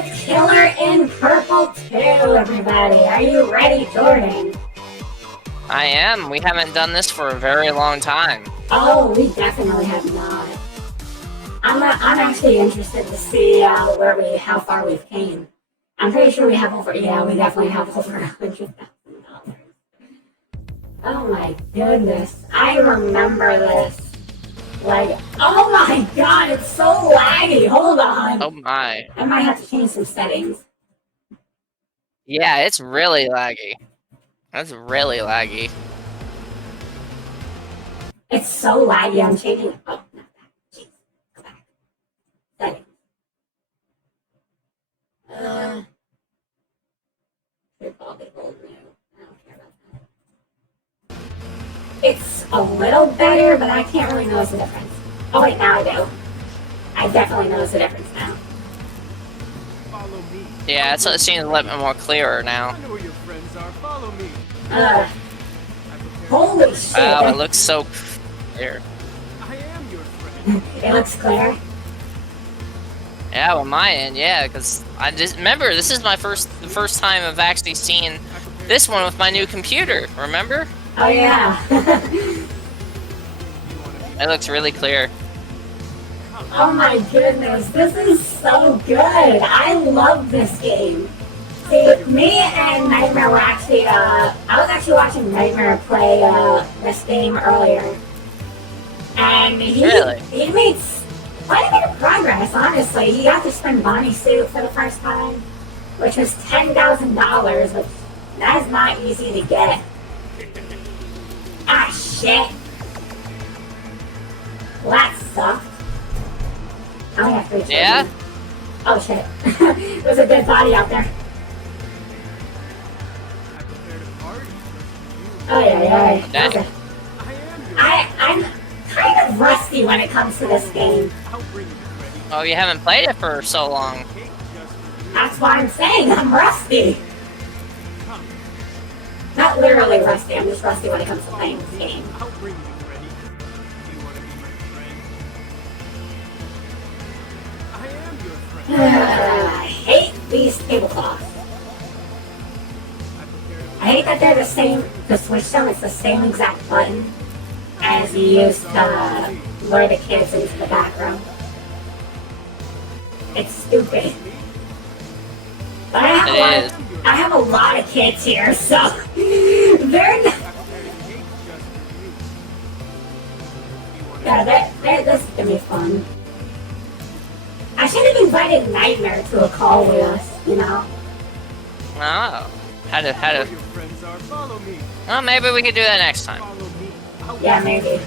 the killer in purple too, everybody. Are you ready, Jordan? I am. We haven't done this for a very long time. Oh, we definitely have not. I'm actually interested to see how far we've came. I'm pretty sure we have over. Yeah, we definitely have over $100,000. Oh my goodness! I remember this. Like, oh my god, it's so laggy. Hold on. Oh my. I might have to change some settings. Yeah, it's really laggy. That's really laggy. It's so laggy. I'm changing. Oh, not that. Jeez. Go back. Settings. It's a little better, but I can't really notice the difference. Oh wait, now I do. I definitely notice the difference now. Follow me. Yeah, it seems a little bit more clearer now. I know where your friends are. Follow me. Holy shit. Wow, it looks so clear. I am your friend. It looks clear. Yeah, on my end, yeah, because I just remember this is the first time I've actually seen this one with my new computer. Remember? Oh yeah. It looks really clear. Oh my goodness, this is so good. I love this game. See, me and Nightmare were actually, I was actually watching Nightmare play this game earlier. And he made quite a bit of progress, honestly. He got to spin Bonnie Suit for the first time, which was $10,000, which that is not easy to get. Ah, shit. Well, that sucked. I only have 3 children. Yeah? Oh, shit. There's a dead body out there. Oh, yeah. Okay. I'm kind of rusty when it comes to this game. Oh, you haven't played it for so long. That's why I'm saying I'm rusty. Not literally rusty, I'm just rusty when it comes to playing this game. I'll bring you, Freddy. Do you want to be my friend? I am your friend. I hate these tablecloths. I hate that they're the same, to switch them, it's the same exact button as you used to lure the kids into the back room. It's stupid. But I have a lot of kids here, so they're not... Yeah, this is gonna be fun. I should have invited Nightmare to a call with us, you know? Oh. How to... Well, maybe we could do that next time. Yeah, maybe.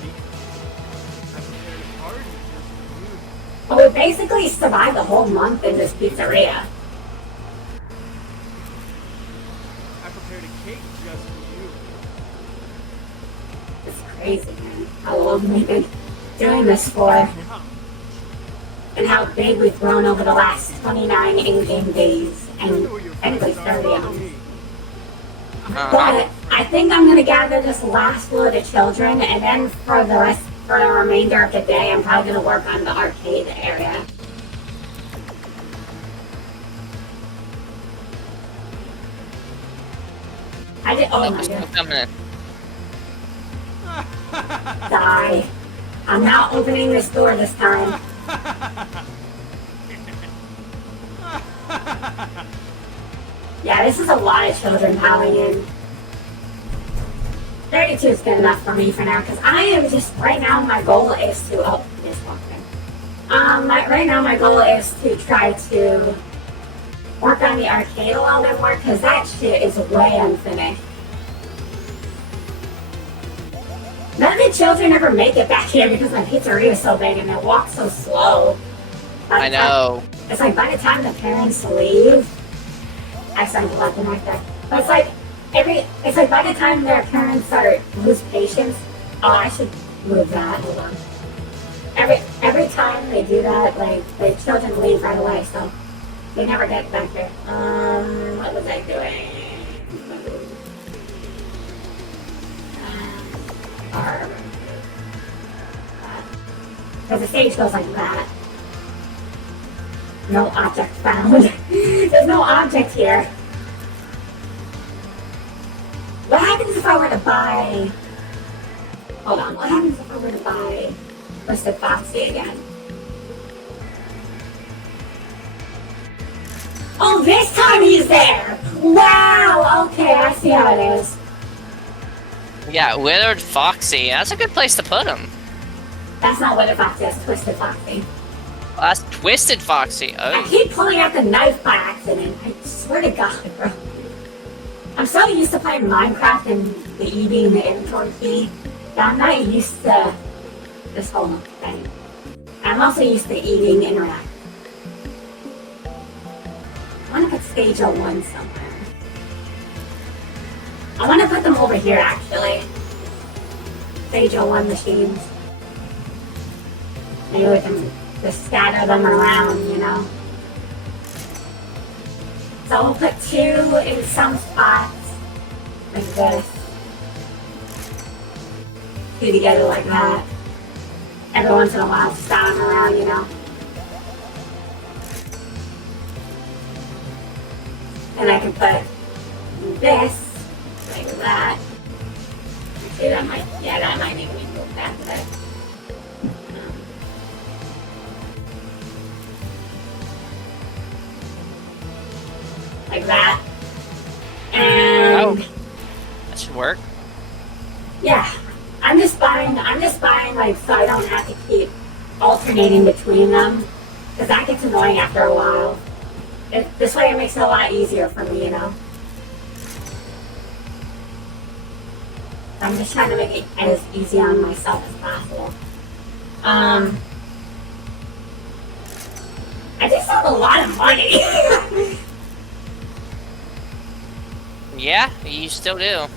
Well, we basically survived the whole month in this pizzeria. I prepared a cake just for you. It's crazy, man. How long we've been doing this for. And how big we've grown over the last 29 in-game days. And technically 30 honest. But I think I'm gonna gather this last load of children, and then for the remainder of the day, I'm probably gonna work on the arcade area. Oh my god. Die. I'm not opening this door this time. Yeah, this is a lot of children piling in. 32 is good enough for me for now, because I am just, right now my goal is to, oh, this walking. Right now my goal is to try to work on the arcade a little bit more, because that shit is way unfinished. None of the children ever make it back here because my pizzeria is so big and they walk so slow. I know. It's like by the time the parents leave, I started laughing right there. But it's like by the time their parents lose patience, oh, I should move that. Hold on. Every time they do that, like the children leave right away, so they never get back here. What was I doing? Because the stage goes like that. No object found. there's no object here. What happens if I were to buy... Hold on, what happens if I were to buy Twisted Foxy again? Oh, this time he's there! Wow! Okay, I see how it is. Yeah, Withered Foxy. That's a good place to put him. That's not Withered Foxy, that's Twisted Foxy. Well, that's Twisted Foxy. I Oh. keep pulling out the knife by accident. I swear to God, bro. I'm so used to playing Minecraft and the E being the inventory key that I'm not used to this whole thing. I'm also used to E being interact. I want to put stage 01 somewhere. I want to put them over here actually. Stage 01 machines. Maybe we can just scatter them around, you know. So we'll put 2 in some spots, like this. 2 together like that. Every once in a while, just scatter them around, you know. And I can put this, like that. Actually, that might make me move that way. Like that. And Oh. That should work. yeah, I'm just buying like so I don't have to keep alternating between them because that gets annoying after a while. This way it makes it a lot easier for me, you know. I'm just trying to make it as easy on myself as possible. I just have a lot of money. Yeah, you still do.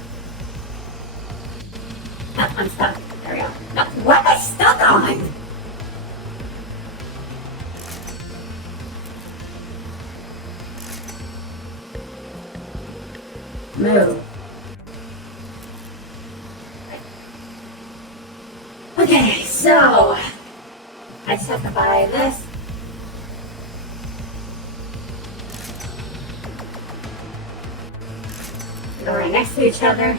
No, I'm stuck. There we go. No, what am I stuck on? Move. Okay, so I just have to buy this. Go right next to each other.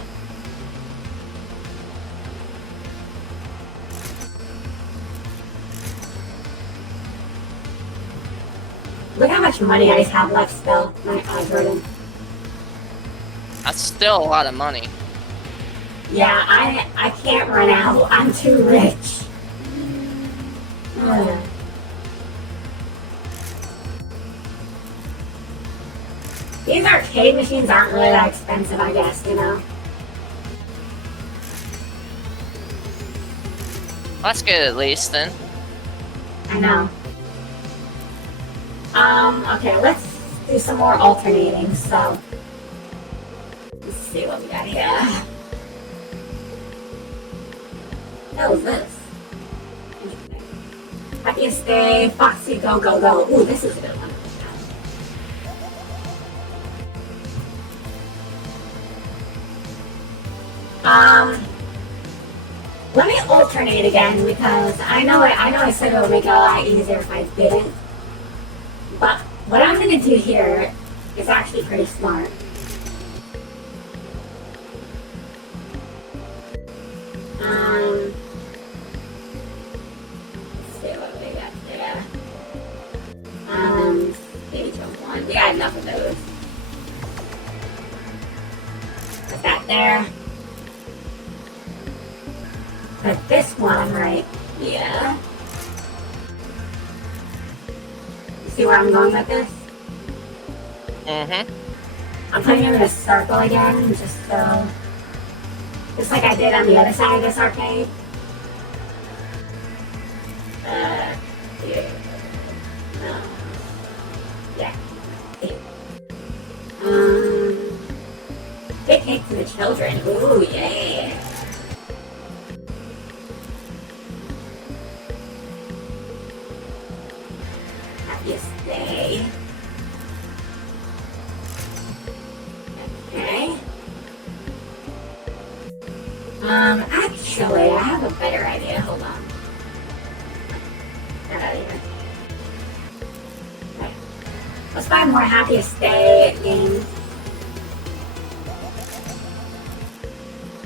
Look how much money I have left still, my Jordan. That's still a lot of money. Yeah, I can't run out. I'm too rich. Ugh. These arcade machines aren't really that expensive, I guess, you know? That's good at least then. I know. Okay, let's do some more alternating, so. Let's see what we got here. What was this? Happiest Day, Foxy, go, go, go. Ooh, this is a good one. Let me alternate again because I know I said it would make it a lot easier if I didn't. But what I'm gonna do here is actually pretty smart. Let's see what we got there. Stage 01. We got enough of those. Put that there. Put this one right here. You see where I'm going with this? Mm-hmm. I'm putting him in a circle again, just like I did on the other side of this arcade. Yeah. No. Yeah. Big cake to the children. Ooh, yeah. Happiest day. Okay. Actually, I have a better idea. Hold on. Get out of here. Okay. Let's buy more Happiest Day games.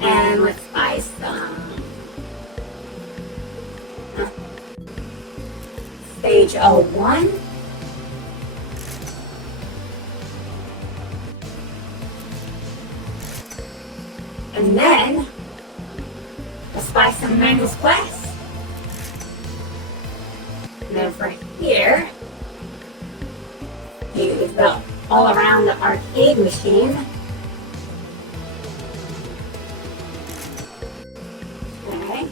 And let's buy some Stage 01. And then let's buy some Mango's Quest. And then for here, use the all-around the arcade machine. Okay.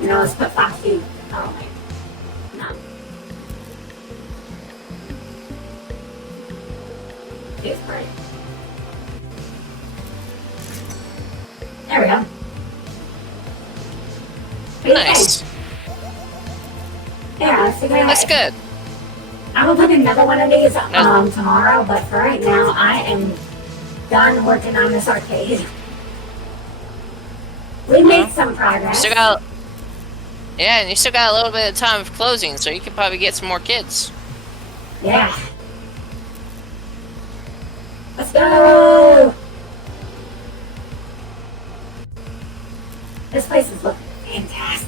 You know, let's put Foxy. Oh wait. No. It's great. There we go. Nice. Yeah, let's figure it out. That's good. I will put another one of these tomorrow, but for right now, I am done working on this arcade. We made some progress. Yeah, and you still got a little bit of time of closing, so you could probably get some more kids. Yeah. Let's go! This place is looking fantastic.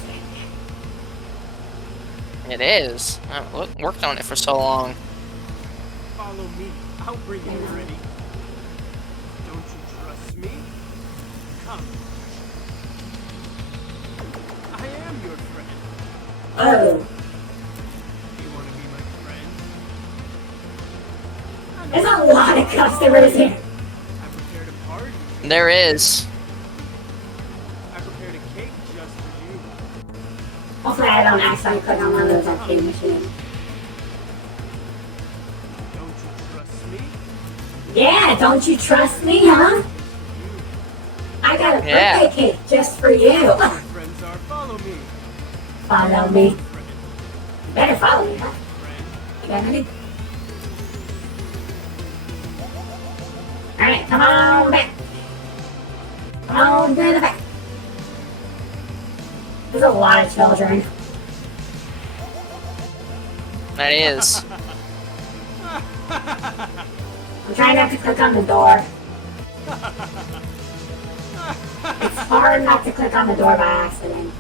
It is. I've worked on it for so long. Follow me. I'll bring you ready. Don't you trust me? Come. I am your friend. Oh, You want to be my friend? there's a lot of customers here. I prepared a party. There is. I prepared a cake just for you. Hopefully I don't accidentally click on one of those arcade machines. Don't you trust me? Yeah, don't you trust me, huh? I got a birthday cake just for you. My friends are. Follow me. Follow me. Friend. Better follow me, huh? Friend. You got any? Alright, come on back. Come on to the back. There's a lot of children. That is. I'm trying not to click on the door. It's hard not to click on the door by accident.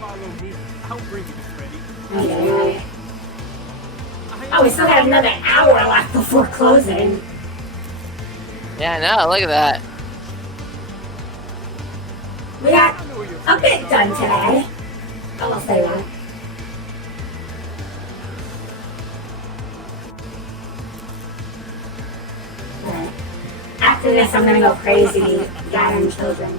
Follow me. I'll bring you to Freddy. Okay. Oh, we still got another hour left before closing. Yeah, no, look at that. We got a bit done today. I will say that. Alright. After this, I'm gonna go crazy gathering children.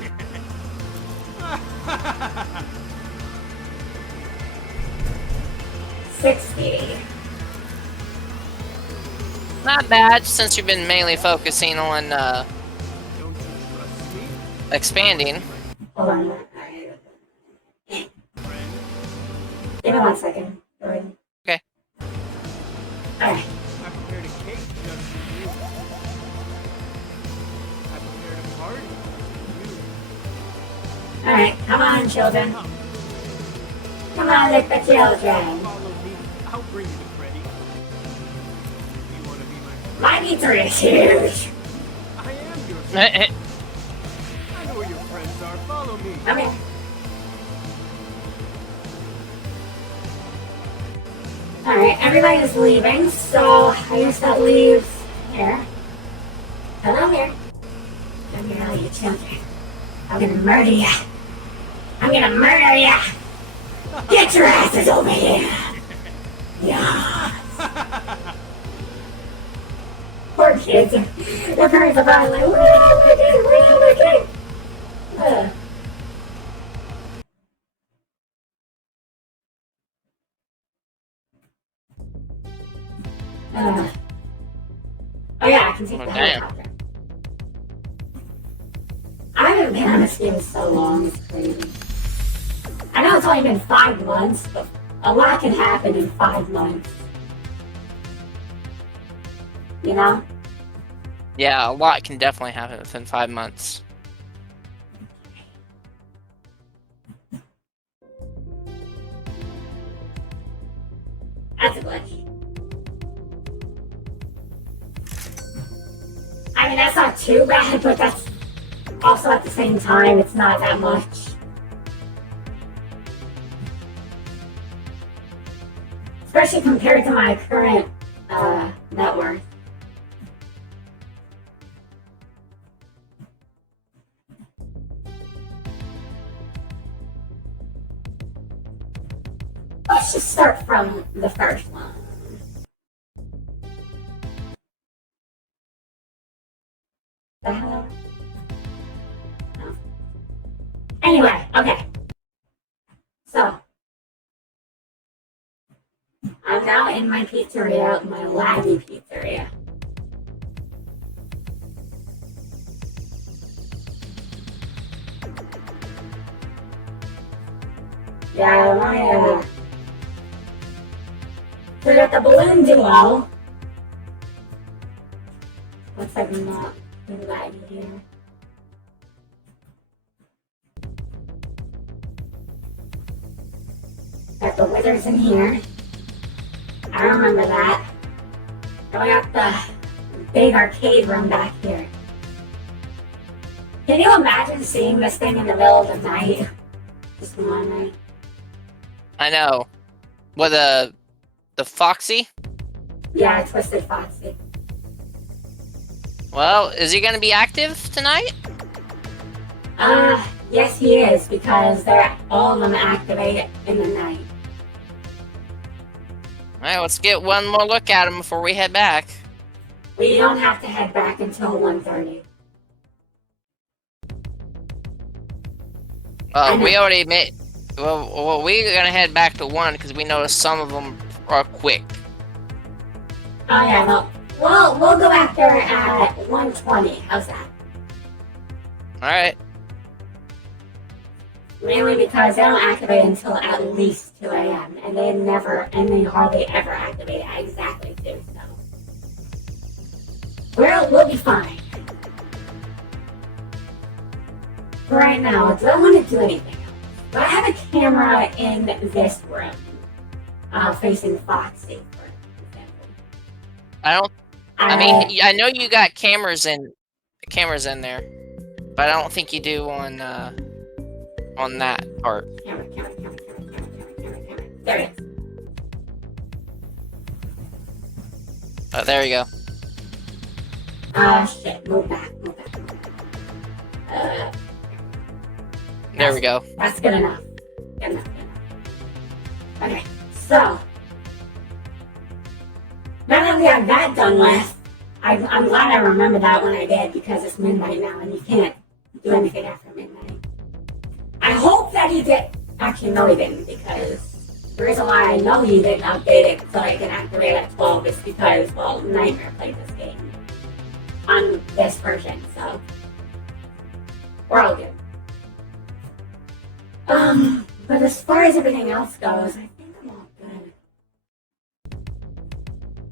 $60. Not bad, since you've been mainly focusing on Don't you trust me? expanding. Hold on. Friend. Give me 1 second. Alright. Okay. Alright. I prepared a cake just for you. I prepared a party for you. Alright, come on, children. Come on, lick the children. Follow me. I'll bring you to Freddy. You want to be my friend? My meter is huge. I am your friend. Eh, I know where your friends are. Follow me. Come here. Alright, everybody's leaving, so I guess that leaves here. Hello here. Come here, all you children. I'm gonna murder ya. I'm gonna murder ya. Get your asses over here. Yeah. Poor kids. Their parents are probably like, where are my kids? Where are my kids? Oh yeah, I can take the helicopter. I haven't been on this game so long, it's crazy. I know it's only been 5 months, but a lot can happen in 5 months. You know? Yeah, a lot can definitely happen within 5 months. mean, that's not too bad, but that's also at the same time, it's not that much. Especially compared to my current net worth. Let's just start from the first one. The hell? No. Anyway, okay. So, I'm now in my pizzeria, my laggy pizzeria. Yeah, my so we got the balloon duo. Looks like I'm not laggy here. Got the wizards in here. I remember that. And we got the big arcade room back here. Can you imagine seeing this thing in the middle of the night? Just one night. I know. What, the Foxy? Yeah, Twisted Foxy. Well, is he gonna be active tonight? Yes he is, because they're all of them activate in the night. Alright, let's get one more look at him before we head back. We don't have to head back until 1:30. We already made... Well, we're gonna head back to 1 because we noticed some of them are quick. Oh yeah, no. We'll go back there at 1:20. How's that? Alright. Mainly because they don't activate until at least 2 a.m. and they hardly ever activate at exactly 2. So we'll be fine. For right now, do I want to do anything else? Do I have a camera in this room, facing Foxy, for example? I mean, I know you got cameras in there, but I don't think you do on that part. Camera. There it is. Oh, there you go. Shit. Move back. There we go. That's good enough. Good enough. Okay, so now that we have that done with, I'm glad I remembered that when I did, because it's midnight now and you can't do anything after midnight. I hope that he did. Actually, no, he didn't, because the reason why I know he didn't update it so I can activate at 12 is because, well, Nightmare played this game on this version, so we're all good. But as far as everything else goes, I think I'm all good.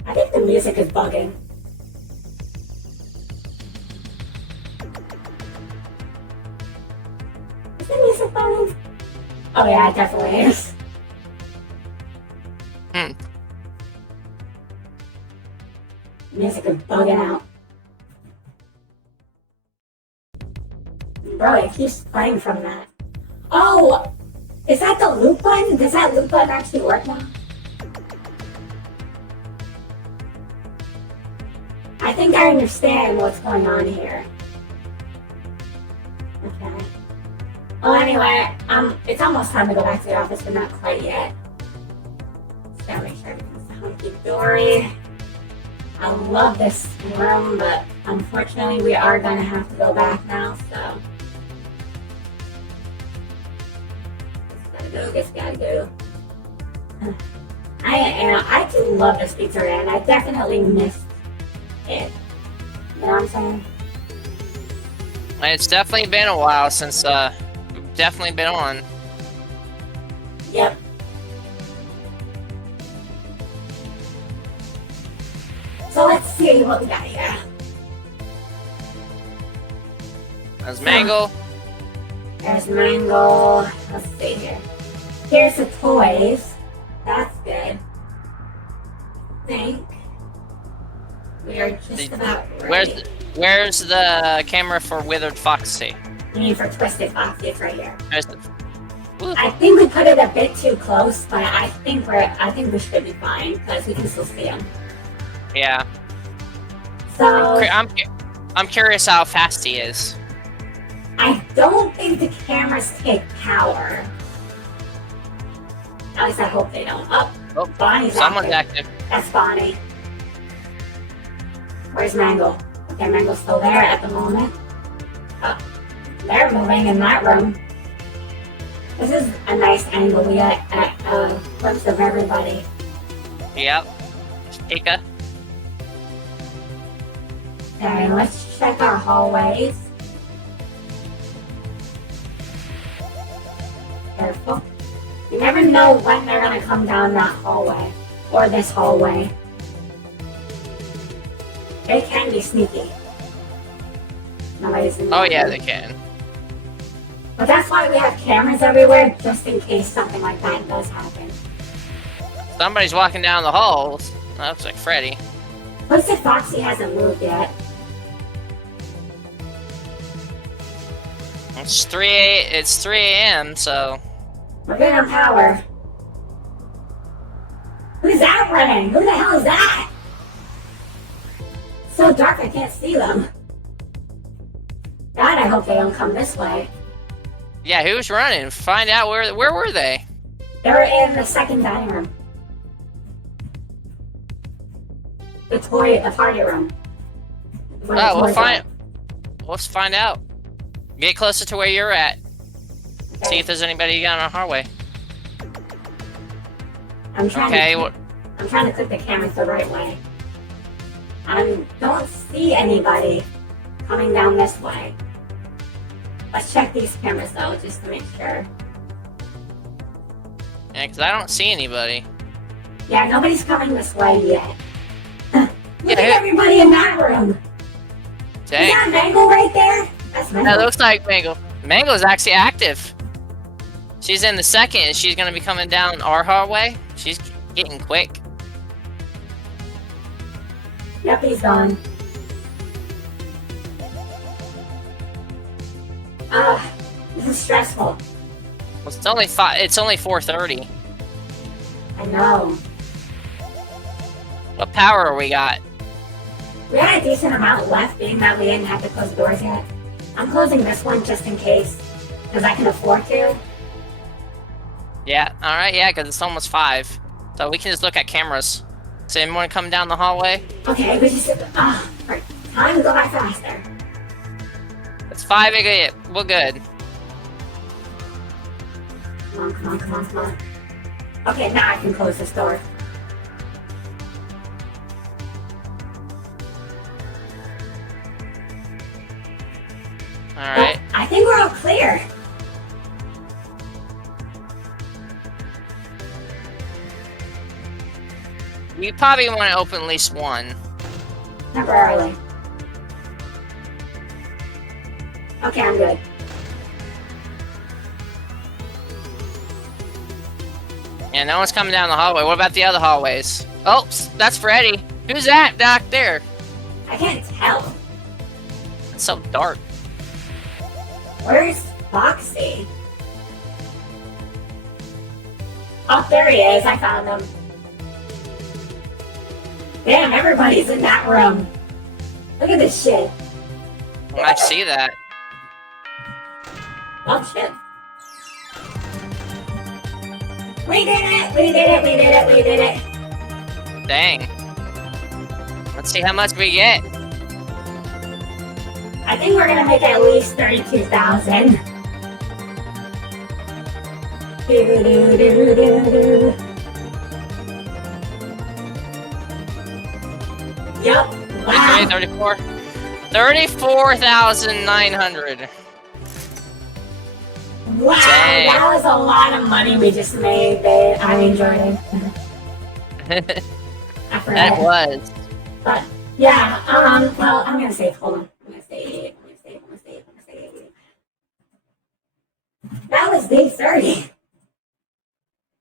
I think the music is bugging. Is the music bugging? Oh yeah, it definitely is. Music is bugging out. Bro, it keeps playing from that. Oh! Is that the loop button? Does that loop button actually work now? I think I understand what's going on here. Okay. Well, anyway, it's almost time to go back to the office, but not quite yet. Just gotta make sure everything's hunky-dory. I love this room, but unfortunately we are gonna have to go back now, so. Just gotta go. I do love this pizzeria, and I definitely missed it. You know what I'm saying? It's definitely been a while since we've definitely been on. Yep. So let's see what we got here. There's Mango. There's Mango. Let's see here. Here's the toys. That's good. I think we are just about ready. Where's the camera for Withered Foxy? You mean for Twisted Foxy? It's right here. Ooh. I think we put it a bit too close, but I think we should be fine because we can still see him. Yeah. So I'm curious how fast he is. I don't think the cameras take power. At least I hope they don't. Oh, Bonnie's Someone's active. active. That's Bonnie. Where's Mangle? Okay, Mangle's still there at the moment. Oh, they're moving in that room. This is a nice angle we get at a glimpse of everybody. Yep. Pika. Okay, let's check our hallways. Careful. You never know when they're gonna come down that hallway. Or this hallway. They can be sneaky. Nobody's in Oh there. yeah, they can. But that's why we have cameras everywhere, just in case something like that does happen. Somebody's walking down the halls. That looks like Freddy. Twisted Foxy hasn't moved yet. It's 3 a.m. So We're good on power. Who's that running? Who the hell is that? It's so dark I can't see them. God, I hope they don't come this way. yeah, who's running? Find out where were they? They were in the second dining room. The party room. Where the Oh, toys are. let's find out. Get closer to where you're at. See Okay. if there's anybody down our hallway. I'm trying Okay, I'm trying to click the cameras the right way. I don't see anybody coming down this way. Let's check these cameras though, just to make sure. yeah, because I don't see anybody. Yeah, nobody's coming this way yet. Look Yeah, at everybody in that room. Dang. Is that Mangle right there? That's Mangle. That looks like Mango. Mango's actually active. She's in the second, and she's gonna be coming down our hallway. She's getting quick. Yep, he's gone. This is stressful. Well, it's only 4:30. I know. What power we got? We had a decent amount left, being that we didn't have to close the doors yet. I'm closing this one just in case, because I can afford to. Yeah. All right. Yeah, because it's almost 5, so we can just look at cameras. So anyone come down the hallway? Okay, we just right. Time to go by faster. It's 5. We're good. Come on, come on, come on, come on. Okay, now I can close this door. All right. I think we're all clear. You probably want to open at least one. Temporarily. Okay, I'm good. Yeah, no one's coming down the hallway. What about the other hallways? Oh, that's Freddy. Who's that back there? I can't tell. It's so dark. Where's Foxy? Oh, there he is. I found him. Damn, everybody's in that room. Look at this shit. I see that. Oh, shit. We did it! We did it! We did it! We did it! Dang. Let's see how much we get. I think we're gonna make at least 32,000. Do-do-do-do-do. Yep. Wow. 34. 34,900. Wow, Dang. that was a lot of money we just made, babe. I enjoyed it. I forgot. That was. But yeah, well, I'm gonna save. Hold on. I'm gonna save. That was day 30.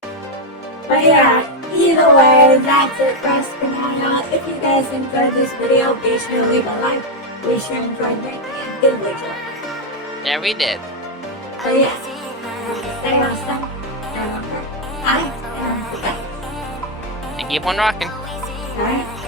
But yeah, either way, that's it for us for now. If you guys enjoyed this video, be sure to leave a like, We sure enjoyed making it, didn't we, Joe? Yeah, we did. Oh, yes. Stay awesome. Stay on her. I am the guy. And keep on rocking. Alright.